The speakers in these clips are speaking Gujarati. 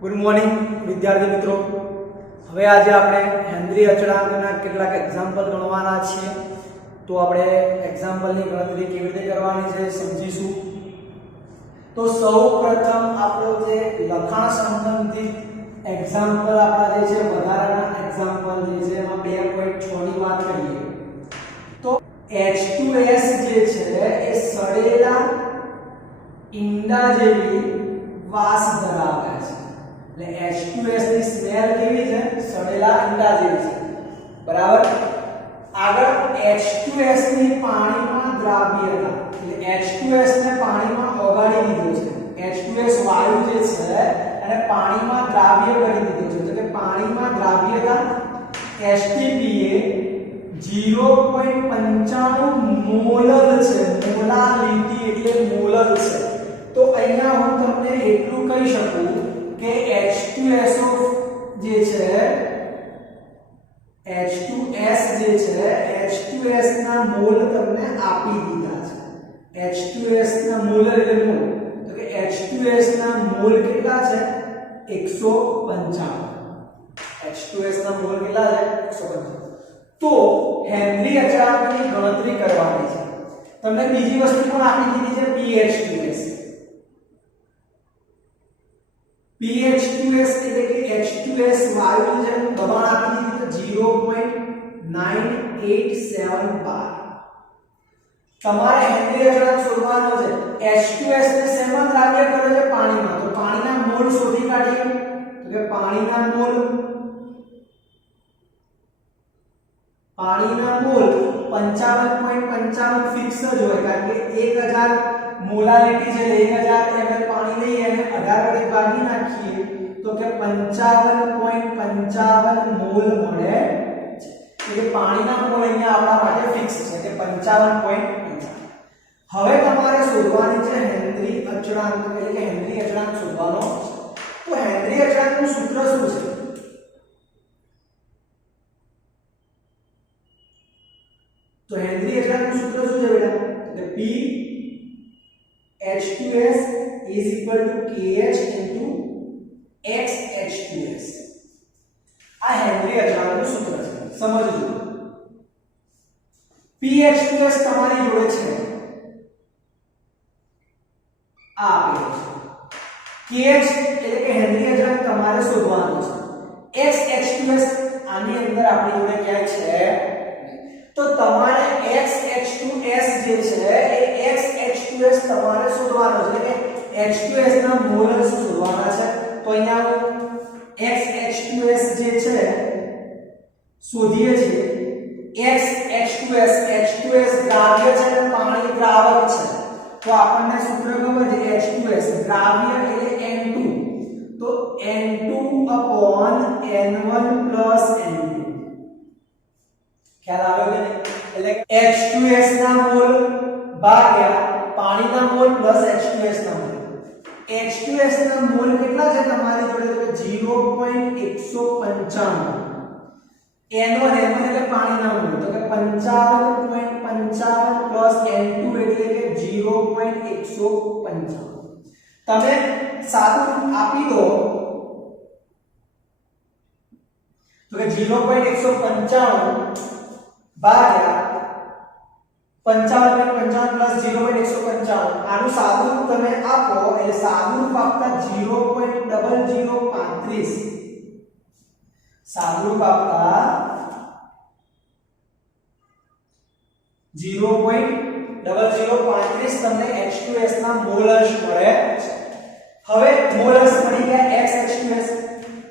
ગુડ મોર્નિંગ વિદ્યાર્થી મિત્રો। હવે આજે આપણે હેનરી અચળાંકના કેટલાક એક્ઝામ્પલ ગણવાના છીએ। તો આપણે એક્ઝામ્પલની ગણતરી કેવી રીતે કરવાની છે સમજીશું। તો સૌપ્રથમ આપણો જે લખાણ સંબંધિત એક્ઝામ્પલ આપણા જે છે વધારાના એક્ઝામ્પલ જે છે એમાં 2.6 ની વાત કરીએ તો H2S જે છે એ સડેલા ઈંડા જેવી વાસ ધરાવે છે। એટલે H2S ની સ્મેલ કેવી છે? સડેલા ઈંડા જેવી છે, બરાબર। આગળ H2S ની પાણીમાં દ્રાવ્યતા, એટલે H2S ને પાણીમાં ઓગાળી દીધો છે। H2S વાયુ જે છે અને પાણીમાં દ્રાવ્ય કરી દીધો છે, તો કે પાણીમાં દ્રાવ્યતા HTPA 0.95 મોલર છે। મોલાલિટી એટલે મોલર છે। તો અહીંયા હું તમને એટલું કહી શકું કે H2SO જે છે H2S જે છે H2S ના મોલ તમને આપી દીધા છે। H2S ના મોલ એટલે મોલ, તો કે H2S ના મોલ કેટલા છે? 155। H2S ના મોલ કેટલા છે? 155। તો હેનરી અચળાંકની ગણતરી કરવાની છે। તમને બીજી વસ્તુ પણ આપી દીધી છે pH2S। pH2S એટલે કે H2S વાયુ જે દબાણ આપી દીધું છે 0.987 બાર। તમારે હેનરી અચળાંક શોધવાનો છે। H2S ને શેમાં દ્રાવ્ય કરે છે? પાણીમાં। તો પાણીના મોલ શોધી કાઢીએ, તો કે પાણીના મોલ 55.55 ફિક્સ જ હોય, કારણ કે 1000 મોલાલિટી છે, 1000 ml પાણી લઈએ અને 18 વડે ભાગી નાખીએ તો કે 55.55 મોલ મળે છે। એટલે પાણીના મોલ અહીંયા આપણા માટે ફિક્સ છે કે 55.55। હવે તમારે શોધવાની છે હેનરી અચળાંક, એટલે કે હેનરી અચળાંક શોધવાનો છે। તો હેનરી અચળાંકનું સૂત્ર શું છે? तो हेनरी अचळांकનું સૂત્ર શું છે બેટા? તો P H2S is equal to KH into XH2S। આ હેનરી અચળાંકનું સૂત્ર છે, સમજજો। PH2S તમારી જોડે છે, આ આપેલું છે। KH એટલે કે હેનરી અચળાંક તમારે શોધવાનો છે। XH2S આની અંદર આપણી જોડે ક્યાં છે? તો તમારે XH2S જે છે એ XH2S તમારે શોધવાનો છે, એટલે કે H2S ના મોલ શોધવાના છે। તો અહીંયા XH2S જે છે શોધીએ છીએ। XH2S H2S દ્રાવ્ય છે અને પાણી દ્રાવક છે, તો આપણને સૂત્ર ખબર છે H2S દ્રાવ્ય એટલે N2, તો N2/N1 N2। ખ્યાલ આવ્યો કે નહીં? એટલે H2S ના મોલ ભાગ્યા પાણીના મોલ પ્લસ H2S ના મોલ। H2S ના મોલ કેટલા છે તમારી જોડે? તો 0.155। N1 એટલે પાણીના મોલ, તો કે 55.55 પ્લસ N2 એટલે કે 0.155। તમે સાદું આપી દો તો કે 0.155 ભાગ્યા 55.55 પ્લસ 0.155, આનું સાદું તમે આપો એટલે સાદું આપતા 0.0035, સાદું આપતા 0.0035 તમને H2S ના મોલસ મળે છે। હવે મોલસ મળી ગયા XH2S।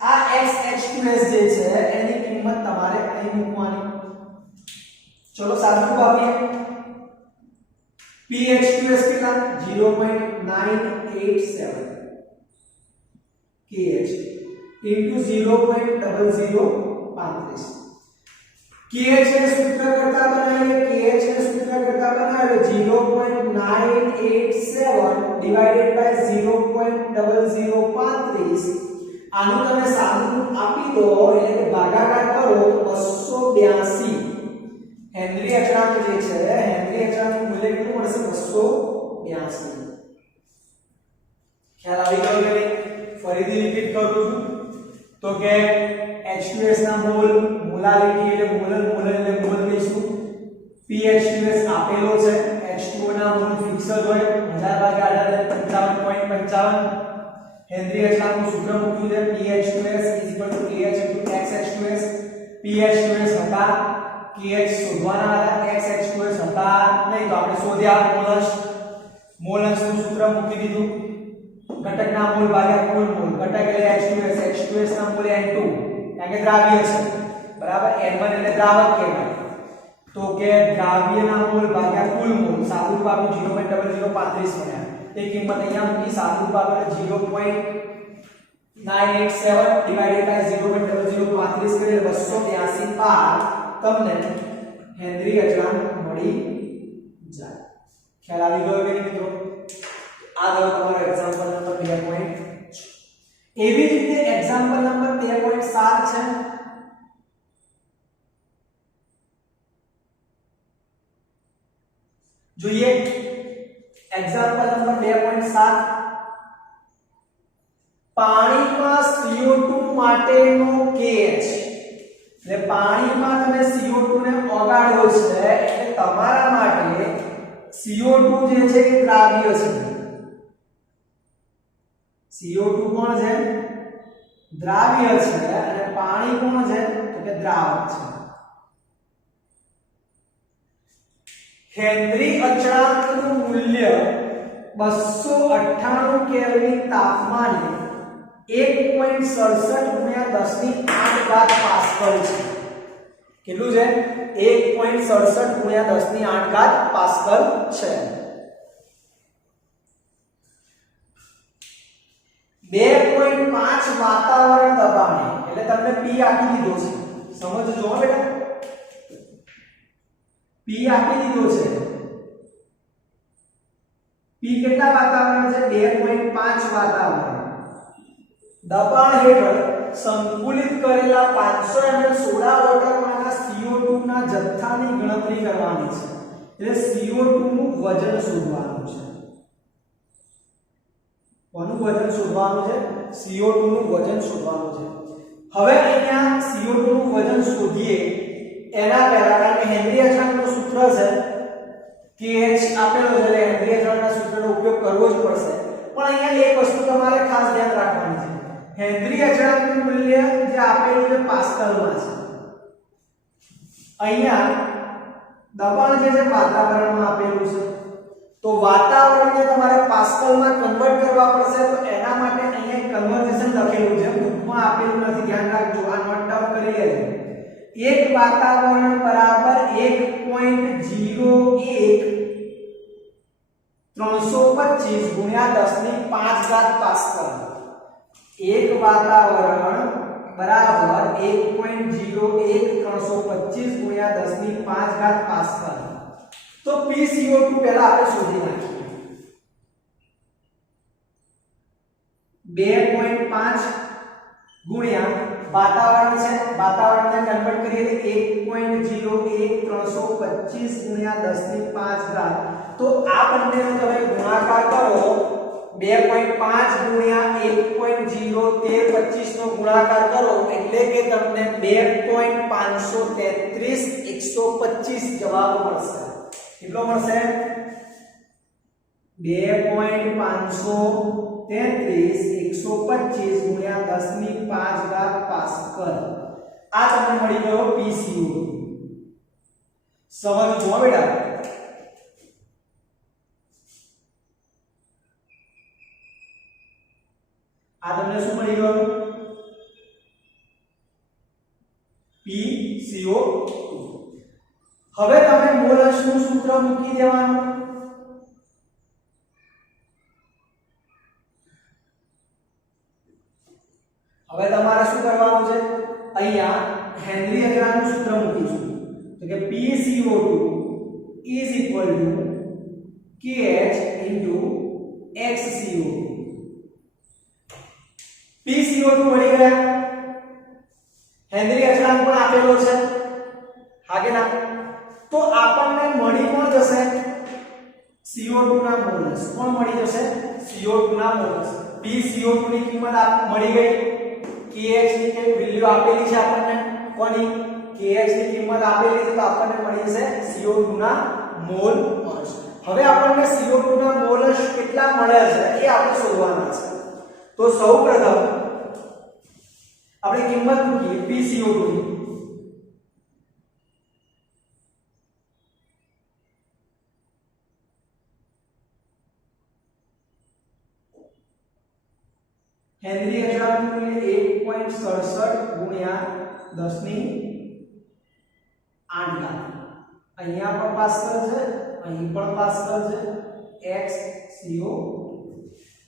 આ XH2S જે છે એની કિંમત તમારે અહીં મૂકવાની। चलो सादું આપીએ। pH2S કેટલા? 0.987 KH into 0.0035। KH ને સૂત્ર કરતા બનાવીએ, KH ને સૂત્ર કરતા બનાવીએ 0.987 divided by 0.0035। આનું તમે સાદું આપી દો એટલે કે ભાગાકાર કરો તો 282। હેનરી અચળાંક જે છે હેનરી અચળાંકનું મૂલ્ય કેટલું મળશે? 282। ખ્યાલ આવી ગયો કે નહીં? ફરીથી રિપીટ કરું છું તો કે H2S ના મોલ મોલાલિટી એટલે મોલ એટલે મોલ લઈશું pH2S આપેલો છે H2O ના મોલ ફિક્સ જ હોય 1000 ભાગ્યા 55.55 હેનરી અચળાંકનું સૂત્ર મૂક્યું છે pH2S KH xH2S pH2S હતા KH શોધવાના હતા xH2S હતા નહીં તો આપણે શોધ્યા મોલન્સનું સૂત્ર મૂકી દીધું ઘટકના મોલ ભાગ્યા કુલ મોલ ઘટક એટલે H2S ના મોલ N2 કારણ કે દ્રાવ્ય છે બરાબર N1 એટલે દ્રાવક કહેવાય તો કે દ્રાવ્યના મોલ ભાગ્યા કુલ મોલ સાદુરૂપ આપ્યું 0.0035 મળ્યા એ કિંમત અહીંયા મૂકી સાદુરૂપ આપણે 0.987 ડિવાઇડેડ બાય 0.0035 કરીએ 282 બાદ તમને હેનરી અચળાંક મળી જાય ખ્યાલ આવી ગયો કે મિત્રો આ ગયો તમારો એક્ઝામ્પલ નંબર 2.6 એવી જ રીતે એક્ઝામ્પલ નંબર 13.7 છે જોઈએ એક્ઝામ્પલ નંબર 2.7 પાણીમાં CO2 માટેનો KH એટલે પાણીમાં તમે CO2 ને ઓગાળ્યો છે એટલે તમારા માટે CO2 જે છે એ દ્રાવ્ય છે CO2 કોણ છે દ્રાવ્ય છે અને પાણી કોણ છે તો કે દ્રાવક છે હેનરી અચળાંકનું મૂલ્ય 298 કેલ્વિન તાપમાને 1.67 ગુણ્યા 10 ની 8 ઘાત પાસ્કલ છે કેટલું છે 1.67 ગુણ્યા 10 ની 8 ઘાત પાસ્કલ છે 2.5 વાતાવરણ દબાણે એટલે તમને P આપી દીધો છે સમજજો બેટા P આપી દીધો છે P કેટલા વાતાવરણ છે 2.5 વાતાવરણ દબાણ હેઠળ સંકુલિત કરેલા 500 ml સોડા વોટરમાંના CO2 ના જથ્થાની ગણતરી કરવાની છે એટલે CO2 નું વજન શોધવાનું છે કોનું વજન શોધવાનું છે CO2 નું વજન શોધવાનું છે હવે અહીંયા CO2 નું વજન શોધીએ એના પહેલા કારણ કે હેનરી અચળાંકનું સૂત્ર છે KH આપેલો છે એટલે હેનરી અચળાંકના સૂત્રનો ઉપયોગ કરવો જ પડશે પણ અહીંયા એક વસ્તુ તમારે ખાસ ધ્યાન રાખવાની છે હેનરી અચળાંકનું મૂલ્ય જે આપેલું છે પાસ્કલમાં છે અહીંયા દબાણ જે છે વાતાવરણમાં આપેલું છે તો વાતાવરણને તમારે પાસ્કલમાં કન્વર્ટ કરવા પડશે તો એના માટે અહીંયા કન્વર્ઝેશન લખેલું છે બુકમાં આપેલું નથી ધ્યાન રાખજો આ નોટ ડાઉન કરી લેજો એક વાતાવરણ બરાબર 1.01 325 ગુણ્યા 10 ની 5 ઘાત પાસ્કલ એક વાતાવરણ બરાબર 1.01 325 ગુણ્યા 10 ની 5 ઘાત પાસ્કલ તો PCO2 પહેલા આપણે શોધી નાખીએ 2.5 ગુણ્યા વાતાવરણ છે વાતાવરણને કન્વર્ટ કરીએ તો 1.01 325 ગુણ્યા 10 ની 5 ઘાત તો આ બંનેનો તમે ગુણાકાર કરો 2.5 ગુણ્યા 1.01325 નો ગુણાકાર કરો એટલે કે તમને 2.533 125 જવાબ મળશે કેટલો મળશે 2.533 125 ગુણ્યા 10 ની 5 ઘાત પાસ્કલ આ તમને મળી ગયો PCO સમજજો બેટા આ તમને શું મળી ગયું PCO2 હવે તમે મોલસનું સૂત્ર મૂકી દેવાનું હવે તમારે શું કરવાનું છે અહીંયા હેનરી અચળાંકનું સૂત્ર મૂકીશું તો કે PCO2 KH xCO2 PCO2 મળી ગયા હેનરી અચળાંક પણ આપેલો છે હા કે ના તો આપણને મળી કોણ જશે CO2 ના મોલ્સ કોણ મળી જશે CO2 ના મોલ્સ P PCO2 ની કિંમત મળી ગઈ KH ની કે વેલ્યુ આપેલી છે આપણને કોની KH ની કિંમત આપેલી છે તો આપણને મળી જશે CO2 ના મોલ મળશે હવે આપણને CO2 ના મોલ્સ કેટલા મળે છે એ આપણે શોધવાના છે તો સૌપ્રથમ આપણે કિંમત મૂકીએ PCO2 ની હેનરી અચળાંકનું મૂલ્ય 1.67 ગુણ્યા 10 ની 8 ઘાત અહીંયા પણ પાસ્કલ છે અહીં પણ પાસ્કલ છે XCO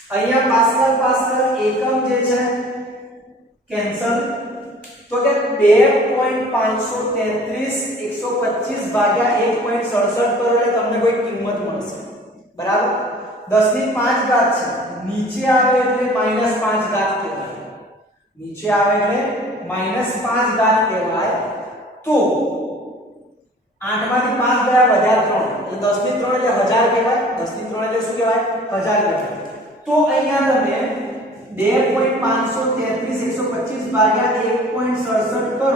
અહીંયા પાસ્કલ પાસ્કલ એકમ જે છે કેન્સલ તો કે 2.533 125 ભાગ્યા 1.67 કરો એટલે તમને કોઈ કિંમત મળશે બરાબર 10 ની 5 ઘાત છે નીચે આવે એટલે -5 ઘાત કહેવાય નીચે આવે એટલે -5 ઘાત કહેવાય તો 8 માંથી 5 ગયા વધ્યા 3 એટલે 10 ની 3 એટલે 1000 કહેવાય 10 ની 3 એટલે શું કહેવાય 1000 કહેવાય તો અહીંયા તમે 2.533 125 ભાગ્યા 1.67 કરો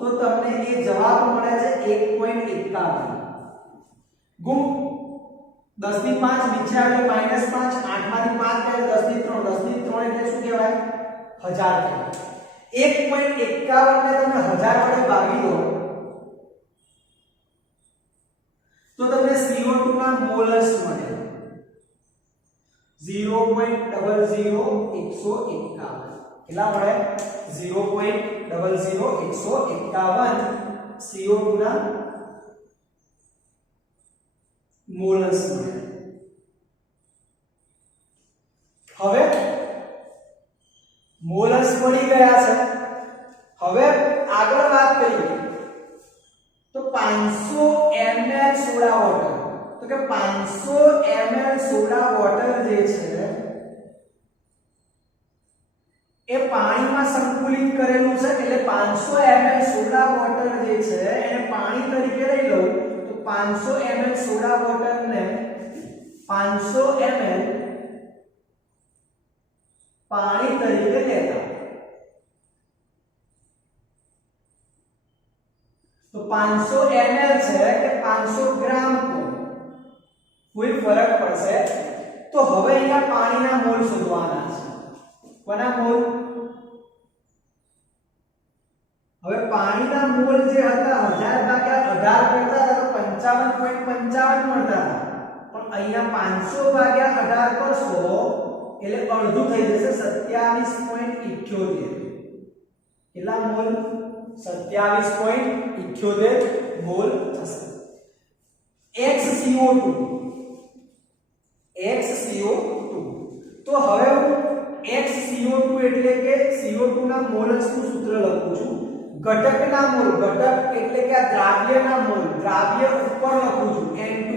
તો તમને એ જવાબ મળે છે 1.51 ગુણ 10 ની 5 નીચે આવે -5 8 માંથી 5 ગયા 10 ની 3 10 ની 3 એટલે શું કહેવાય 1000 કહેવાય 1.51 ને તમે 1000 વડે ભાગી દો તો તમને CO2 ના મોલ્સ મળે 0.00151 કેટલા મળે 0.00151 CO2 ના મોલ્સ મળે હવે મોલ્સ મળી ગયા છે હવે આગળ વાત કરીએ તો 500 ml સોડા વોટર તો કે 500 ml સોડા વોટર જે છે એ પાણીમાં સંતુલિત કરેલું છે એટલે 500 ml સોડા વોટર જે છે એને પાણી તરીકે લઈ લઉં તો 500 ml સોડા વોટર ને 500 ml પાણી તરીકે લેતા તો 500 ml છે કે 500 ગ્રામ કોઈ ફરક પડશે તો હવે અહીંયા પાણીના મોલ શોધવાના છે કોના મોલ હવે પાણીના મોલ જે હતા 1000 ભાગ્યા 18 કરતા હતા તો 55.55 મળતા હતા પણ અહીંયા 500 ભાગ્યા 18 કરશો એટલે અડધું થઈ જશે 27.78 કેટલા મોલ 27.78 મોલ થશે XCO2 તો હવે હું XCO2 એટલે કે CO2 ના મોલ્સ નું સૂત્ર લખું છું ઘટકના મોલ ઘટક એટલે કે આ દ્રાવ્યના મોલ દ્રાવ્ય ઉપર લખું છું N2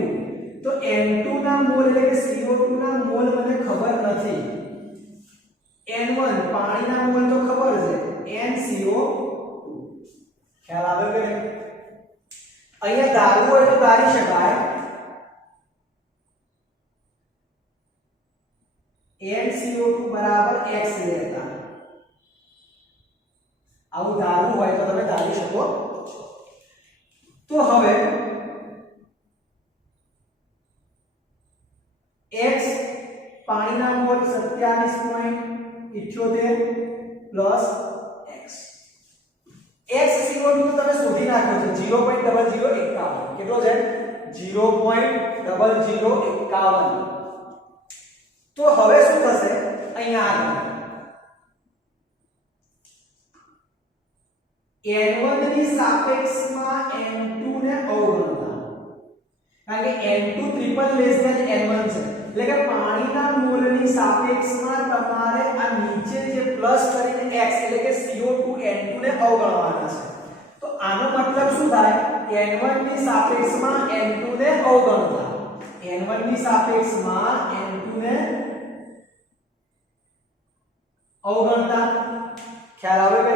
તો N2 ના મોલ એટલે કે CO2 ના મોલ મને ખબર નથી N1 પાણીના મોલ તો ખબર છે NCO2 ખ્યાલ આવે કે અહીંયા ધારવું હોય તો ધારી શકાય NCO2 બરાબર x લેતા આવું ધારવું હોય તો તમે ધારી શકો તો હવે x પાણીના મોલ 27.78 પ્લસ x XCO2 તમે શોધી નાખ્યો છે 0.0051 કેટલો છે 0.0051 તો હવે શું થશે અહીંયા આગળ N1 ની સાપેક્ષમાં N2 ને અવગણતા કારણ કે N2 triple less than N1 છે એટલે કે પાણીના મોલની સાપેક્ષમાં તમારે આ નીચે જે પ્લસ કરીને x એટલે કે CO2 N2 ને અવગણવાના છે તો આનો મતલબ શું થાય N1 ની સાપેક્ષમાં N2 ને અવગણતા N1 ની સાપેક્ષમાં N2 ને અવગણતા ખ્યાલ આવે કે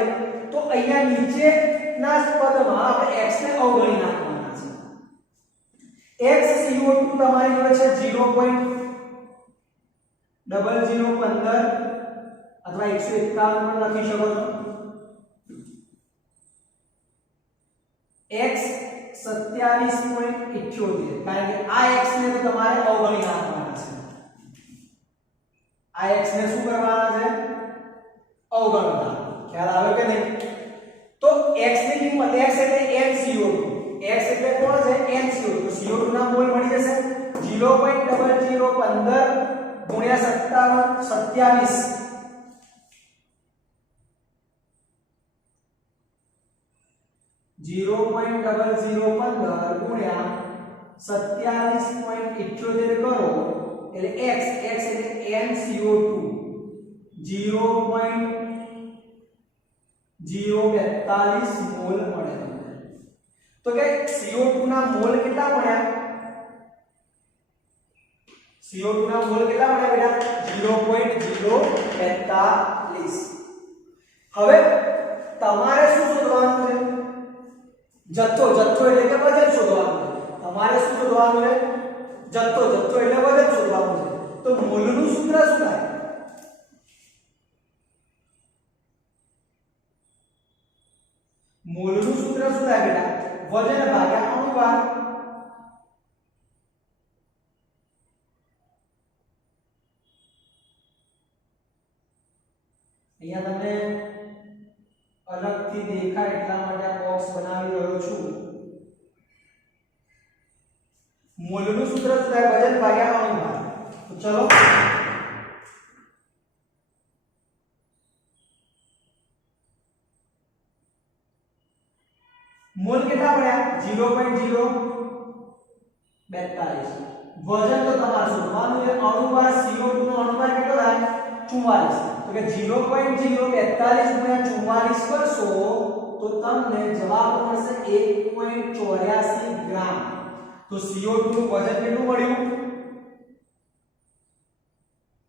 તો અહીંયા નીચેના પદમાં આપણે x ને અવગણી નાખવાના છે XCO2 તમારી જોડે છે 0. 0015 અથવા 151 પણ લખી શકો છો x 27.78 કારણ કે આ x ને તો તમારે અવગણી નાખવાના છે આ x ને શું કરવાના છે અવગણતા ખ્યાલ આવે કે નહીં તો x ની કિંમત x એટલે NCO2 x એટલે કોણ છે NCO2 તો CO2 ના મોલ મળી જશે 0.0015 ગુણ્યા 27 0.0015 ગુણ્યા 27.78 કરો એટલે x એટલે NCO2 0.042 મોલ મળે તમને તો કે CO2 ના મોલ કેટલા મળ્યા CO2 ના મોલ કેટલા મળ્યા બેટા 0.042 હવે તમારે શું શોધવાનું છે જથ્થો એટલે કે વજન શોધવાનું છે તમારે શું શોધવાનું છે જથ્થો એટલે વજન શોધવાનું છે તો મોલનું સૂત્ર શું થાય મોલનું સૂત્ર શું થાય બેટા વજન ભાગ્યા અણુભાર અહીંયા તમને અલગથી દેખાય એટલા માટે આ બોક્સ બનાવી રહ્યો છું મોલનું સૂત્ર શું થાય વજન ભાગ્યા અણુભાર તો ચલો મોલ કેટલા મળ્યા 0.042 વજન તો તમારે શોધવાનું છે અણુભાર CO2 નો અણુભાર કેટલો થાય 44 તો કે 0.042 ગુણ્યા 44 કરશો તો તમને જવાબ મળશે 1.84 ગ્રામ તો CO2 નું વજન કેટલું મળ્યું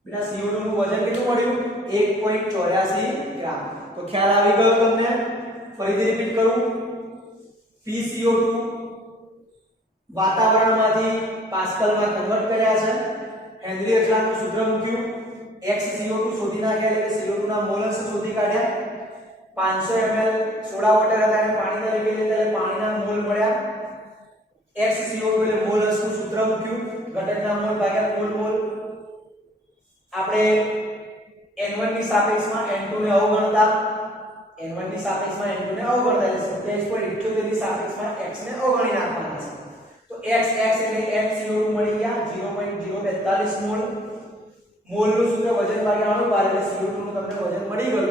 બેટા CO2 નું વજન કેટલું મળ્યું 1.84 ગ્રામ તો ખ્યાલ આવી ગયો તમને ફરીથી રિપીટ કરું PCO2 વાતાવરણમાંથી પાસ્કલમાં કન્વર્ટ કર્યા છે હેનરી અચલાકનું સૂત્ર મૂક્યું xCO2 શોધી નાખ્યા એટલે કે CO2 ના મોલ્સ શોધી કાઢ્યા 500 ml સોડા વોટર હતા એને પાણીમાં લઈ ગયા એટલે પાણીના મોલ મળ્યા xCO2 એટલે મોલ્સ નું સૂત્ર મૂક્યું ઘટકના મોલ ભાગ્યા મોલ આપણે N1 ની સાપેક્ષમાં N2 ને અવગણતા N1 ની સાપેક્ષમાં N2 ને અવગણતા એટલે 27.78 ની સાપેક્ષમાં x ને અવગણી નાખવાના છે તો x એટલે NCO2 મળી ગયા 0.042 મોલ મોલનું સૂત્ર વજન ભાગ્યા અણુભાર એટલે CO2 નું તમને વજન મળી ગયું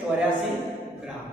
1.84 ગ્રામ